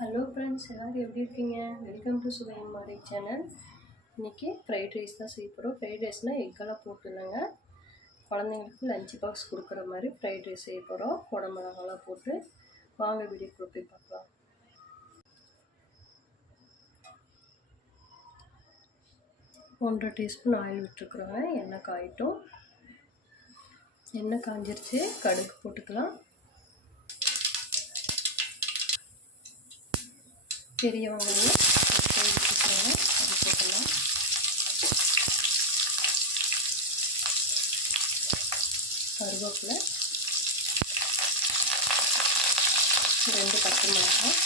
Hello friends, எல்லோரும் எப்படி இருக்கீங்க? வெல்கம் டு சுவையின் மாரி சேனல். இன்றைக்கி ஃப்ரைட் ரைஸ் தான் செய்ய போகிறோம். ஃப்ரைட் ரைஸ்னால் எக்கெல்லாம் போட்டுலங்க, குழந்தைங்களுக்கு லஞ்ச் பாக்ஸ் கொடுக்குற மாதிரி ஃப்ரைட் ரைஸ் செய்ய போகிறோம். குடமிளகாலாம் போட்டு வாங்க வீடியோக்குள்ளே போய் பார்க்கலாம். ஒன்றரை டீஸ்பூன் ஆயில் விட்டுருக்குறோங்க. எண்ணெய் காயிட்டும். எண்ணெய் காஞ்சிருச்சு, கடுகு போட்டுக்கலாம். பெரிய வெங்காயம் விட்டுருக்குறோங்க, அது போட்டுக்கலாம். கருவேப்பிலை, 2 பச்சை மிளகாய்,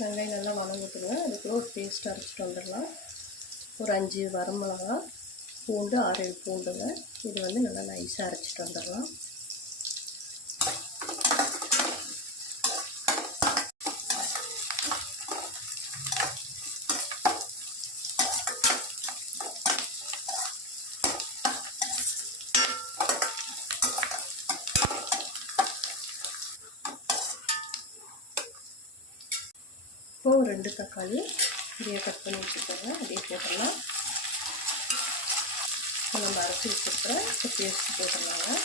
வெங்காயம் நல்லா வதங்கிட்டுங்க. அதுக்குள்ளே ஒரு பேஸ்ட் அரைச்சிட்டு வந்துடலாம். ஒரு 5 வரமிளகா, பூண்டு 6-7 பூண்டுங்க. இது வந்து நல்லா நைஸாக அரைச்சிட்டு வந்துடலாம். இப்போது 2 தக்காளி இதையே கட் பண்ணி வச்சுக்கோங்க, அதே போட்டுடலாம். நம்ம அரைச்சி வச்சுருக்கிற பேஸ்ட் போட்டுடலாங்க.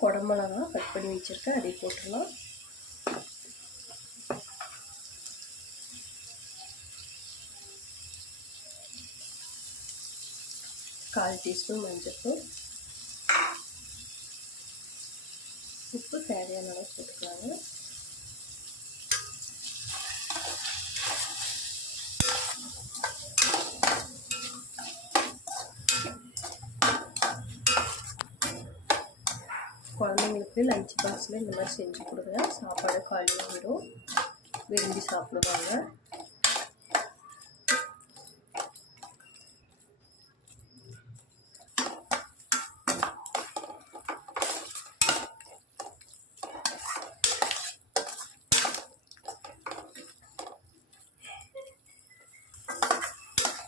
குடமிளகா கட் பண்ணி வச்சுருக்கேன், அதை போட்டுடலாம். கால் டீஸ்பூன் மஞ்சள்தூள், உப்பு தேவையான அளவு போட்டுக்கலாங்க. குழந்தைங்களுக்கு லஞ்ச் பாக்ஸில் இந்த மாதிரி செஞ்சு கொடுங்க. சாப்பாடு காலி ஆகிடும், விரும்பி சாப்பிடுவாங்க.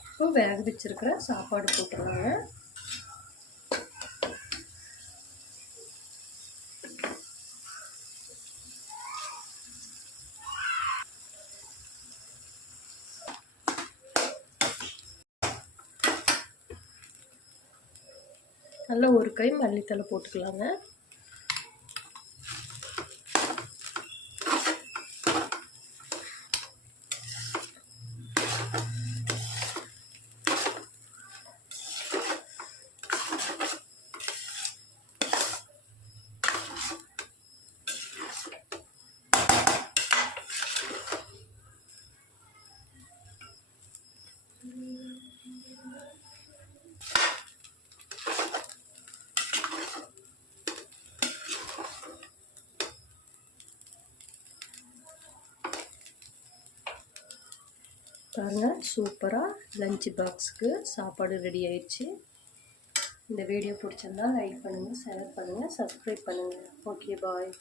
இப்போ வேக வச்சுருக்கிற சாப்பாடு போட்டுருவாங்க. நல்லா ஒரு கை மல்லித்தலை போட்டுக்கலாங்க. பாருங்கள், சூப்பராக லஞ்ச் பாக்ஸுக்கு சாப்பாடு ரெடி ஆயிடுச்சு. இந்த வீடியோ பிடிச்சிருந்தா லைக் பண்ணுங்கள், ஷேர் பண்ணுங்கள், சப்ஸ்கிரைப் பண்ணுங்கள். ஓகே, பாய்.